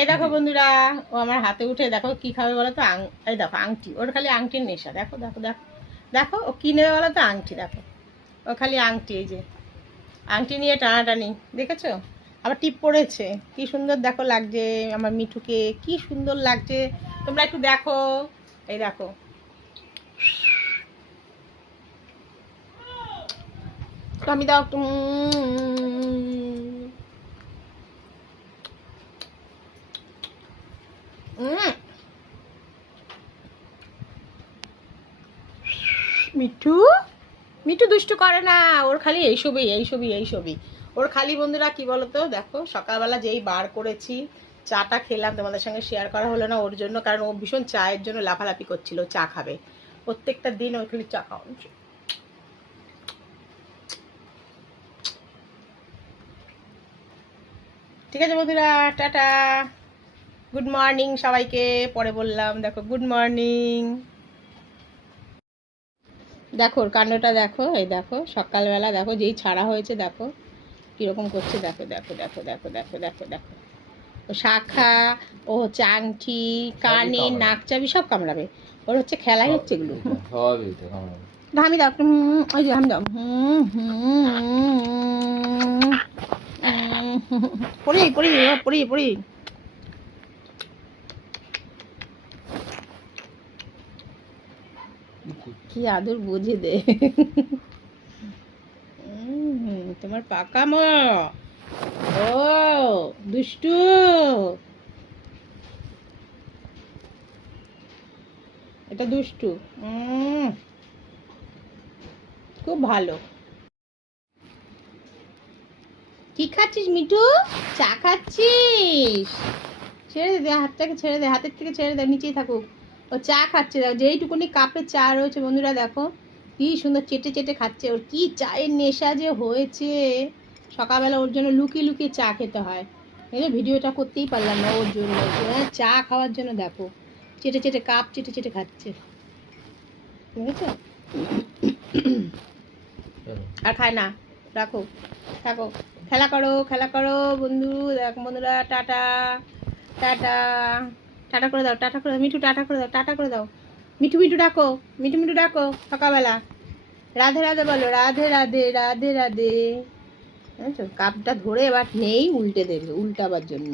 এই দেখো বন্ধুরা, ও আমার হাতে উঠে দেখো কি খাবে বলো তো। এই দেখো আংটি, ওর খালি আংটির নেশা। দেখো দেখো দেখো দেখো ও কি নেবে বলো তো, আংটি। দেখো ও খালি আংটি, এই যে আংটি নিয়ে টানাটানি, দেখেছো? আবার টিপ পড়েছে, কি সুন্দর দেখো লাগছে আমার মিঠুকে, কি সুন্দর লাগছে। তোমরা একটু দেখো, এই দেখো। তো আমি দাও একটু। মিঠু, মিঠু দুষ্টু করে না, ওর খালি এইসবই এইসবই এইসবই। ওর খালি বন্ধুরা কি বলতো, দেখো সকালবেলা যেই বার করেছি, চাটা খেলাম, তোমাদের সঙ্গে শেয়ার করা হলো না ওর জন্য, কারণ ও ভীষণ চায়ের জন্য লাফালাফি করছিল, চা খাবে প্রত্যেকটা দিন, ওই খালি চা খাওয়া। ঠিক আছে বন্ধুরা, টাটা, গুড মর্নিং সবাইকে। পরে বললাম, দেখো গুড মর্নিং। দেখো ওর কাণ্ডটা দেখো, এই দেখো সকালবেলা দেখো যেই ছাড়া হয়েছে, দেখো কিরকম করছে, দেখো দেখো দেখো দেখো দেখো দেখো দেখো। ও শাখা, ও হচ্ছে আংটি, কানে, নাক চাবি সব কামড়াবে। ওর হচ্ছে খেলাই হচ্ছে এগুলো। হামি দাও, ওই যে হামি দাও। পড়ি পড়ি পড়ি পড়ি। কি আদর বুঝে দে তোমার পাকা মা। ও দুষ্টু, এটা দুষ্টু। খুব ভালো। কি খাচ্ছিস মিঠু? চা খাচ্ছিস? ছেড়ে দে হাতটাকে, ছেড়ে দে হাতের থেকে, ছেড়ে দে, নিচেই থাকুক। ও চা খাচ্ছে, দেখো যেইটুকুনি কাপে চা রয়েছে বন্ধুরা, দেখো কি সুন্দর চেটে চেটে খাচ্ছে। ওর কি চায়ের নেশা যে হয়েছে, সকালবেলা ওর জন্য লুকিয়ে লুকিয়ে চা খেতে হয়। এই ভিডিওটা করতেই পারলাম না ওর জন্য, চা খাওয়ার জন্য দেখো চেটে চেটে কাপ চেটে চেটে খাচ্ছে, বুঝেছো? আর খায় না, রাখো, থাকো, খেলা করো, খেলা করো বন্ধু। দেখ বন্ধুরা, টাটা টাটা, টাটা করে দাও, টাটা করে দাও মিঠু, টাটা করে দাও, টাটা করে দাও। মিঠু মিঠু ডাকো, মিঠু মিঠু ডাকো সকালবেলা। রাধে রাধে বলো, রাধে রাধে রাধে রাধে। বুঝেছো? কাপটা ধরে এবার নেই, উল্টে দেবে, উল্টাবার জন্য।